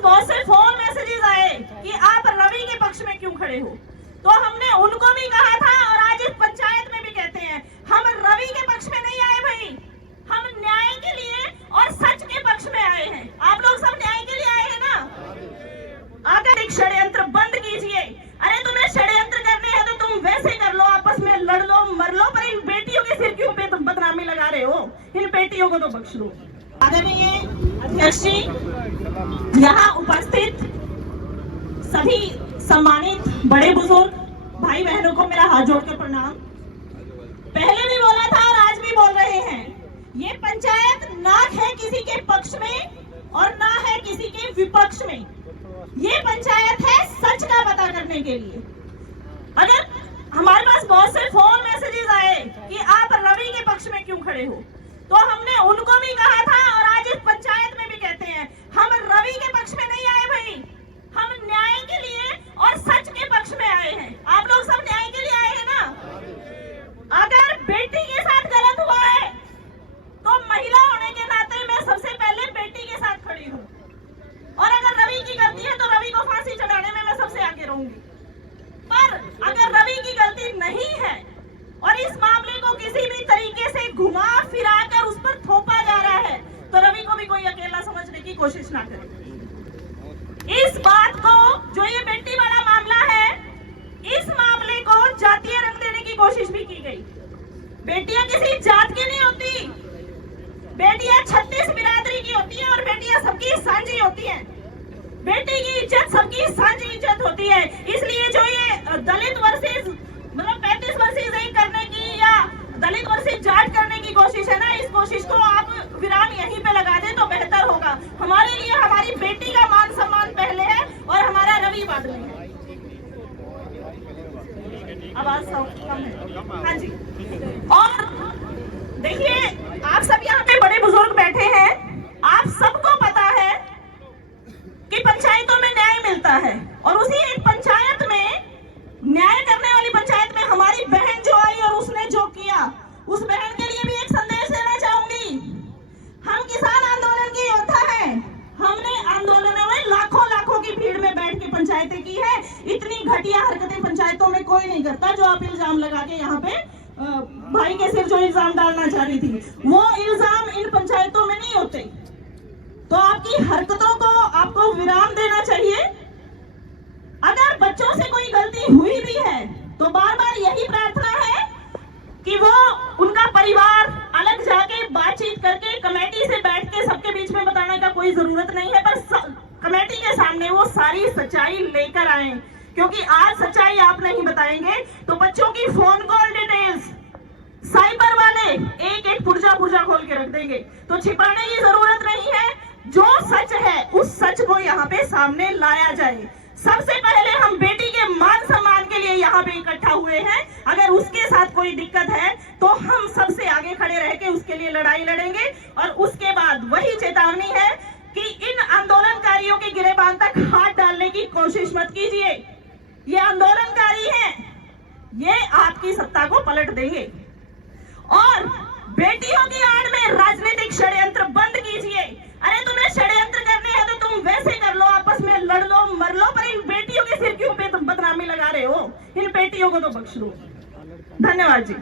बहुत से phone messages आए कि आप रवि के पक्ष में क्यों खड़े हो, तो हमने उनको भी कहा था और आज इस पंचायत में भी कहते हैं, हम रवि के पक्ष में नहीं आए भाई, हम न्याय के लिए और सच के पक्ष में आए हैं। आप लोग सब न्याय के लिए आए हैं ना। अगर एक षड्यंत्र बंद कीजिए, अरे तुम्हें षड्यंत्र करने हैं तो तुम वैसे कर लो, आपस में लड़ लो मर लो, पर इन बेटियों के सिर क्यों पे तुम बदनामी लगा रहे हो, इन बेटियों को तो बख्श दो। आदरणीय अध्यक्ष जी, यहाँ उपस्थित सभी सम्मानित बड़े बुजुर्ग भाई बहनों को मेरा हाथ जोड़कर प्रणाम। पहले भी बोला था और आज भी बोल रहे हैं, ये पंचायत ना है किसी के पक्ष में और ना है किसी के विपक्ष में, ये पंचायत है सच का पता करने के लिए। अगर हमारे पास बहुत से फोन मैसेजेस आए कि आप रवि के पक्ष में क्यों खड़े हो, तो हमने उनको भी कहा था और आज इस पंचायत में भी कहते हैं, हम रवि के पक्ष में नहीं आए भाई, हम न्याय के लिए और सच के पक्ष में आए हैं। आप लोग सब न्याय के लिए आए हैं ना। अगर बेटी के साथ गलत हुआ है तो महिला होने के नाते मैं सबसे पहले बेटी के साथ खड़ी हूँ, और अगर रवि की गलती है तो रवि को फांसी चढ़ाने में मैं सबसे आगे रहूंगी। पर अगर रवि की गलती नहीं है और इस मामले को किसी भी तरीके से घुमा फिरा कर उस पर थोपा जा रहा है, तो रवि को भी कोई अकेला समझने की कोशिश ना करे। इस बात को, जो ये बेटी वाला मामला है, इस मामले को जातीय रंग देने की कोशिश भी की गई। बेटियां किसी जात की नहीं होती, बेटियां 36 बिरादरी की होती है और बेटियां सबकी साझी होती हैं। बेटी की इज्जत सबकी साझी इज्जत होती है। इसलिए जो ये दलित वर्सेस मतलब 35 वर्सेस एक करने की या दलित वर्सेस जाट करने की कोशिश है ना, इस कोशिश को आप विराम यहीं पे लगा दें तो बेहतर होगा। हमारे लिए हमारी बेटी का मान सम्मान पहले है और हमारा रवि बाद में है। आवाज कम है। हाँ जी। और देखिए, आप सब यहाँ पे बड़े बुजुर्ग बैठे हैं, आप सबको पता है कि पंचायतों में न्याय मिलता है, और उसी एक पंचायत में, न्याय करने वाली पंचायत में हमारी बहन जो आई और उसने जो किया, उस बहन के लिए भी एक संदेश देना चाहूंगी। हम किसान आंदोलन की योद्धा हैं, हमने आंदोलनों में लाखों लाखों की भीड़ में बैठ के पंचायतें की है। इतनी घटिया हरकतें पंचायतों में कोई नहीं करता जो आप इल्जाम लगा के यहाँ पे भाई के सिर जो इल्जाम डालना चाह रही थी, वो इल्जाम इन पंचायतों में नहीं होते। तो आपकी हरकतों को आपको विराम देना चाहिए। अगर बच्चों से कोई गलती हुई भी है तो बार बार यही प्रार्थना है कि वो उनका परिवार अलग जाके बातचीत करके कमेटी से बैठ के सबके बीच में बताने का कोई जरूरत नहीं है, पर कमेटी के सामने वो सारी सच्चाई लेकर आए, क्योंकि आज सच्चाई आप नहीं बताएंगे तो बच्चों की फोन कॉल डिटेल्स साइबर वाले एक एक पुर्जा पुर्जा खोल के रख देंगे। तो छिपाने की जरूरत नहीं है, जो सच है उस सच को यहाँ पे सामने लाया जाए। सबसे पहले हम बेटी के मान सम्मान के लिए यहाँ पे इकट्ठा हुए हैं। अगर उसके साथ कोई दिक्कत है तो हम सबसे आगे खड़े रह के उसके लिए लड़ाई लड़ेंगे, और उसके बाद वही चेतावनी है कि इन आंदोलनकारियों के गिरेबान तक हाथ डालने की कोशिश मत कीजिए। ये आंदोलनकारी हैं, ये आपकी सत्ता को पलट देंगे। और बेटियों की आड़ में राजनीतिक षड्यंत्र बंद कीजिए। अरे तुम्हें षड्यंत्र करने हैं तो तुम वैसे कर लो, आपस में लड़ लो मर लो, पर इन बेटियों के सिर क्यों पे तुम बदनामी लगा रहे हो, इन बेटियों को तो बख्श दो। धन्यवाद जी।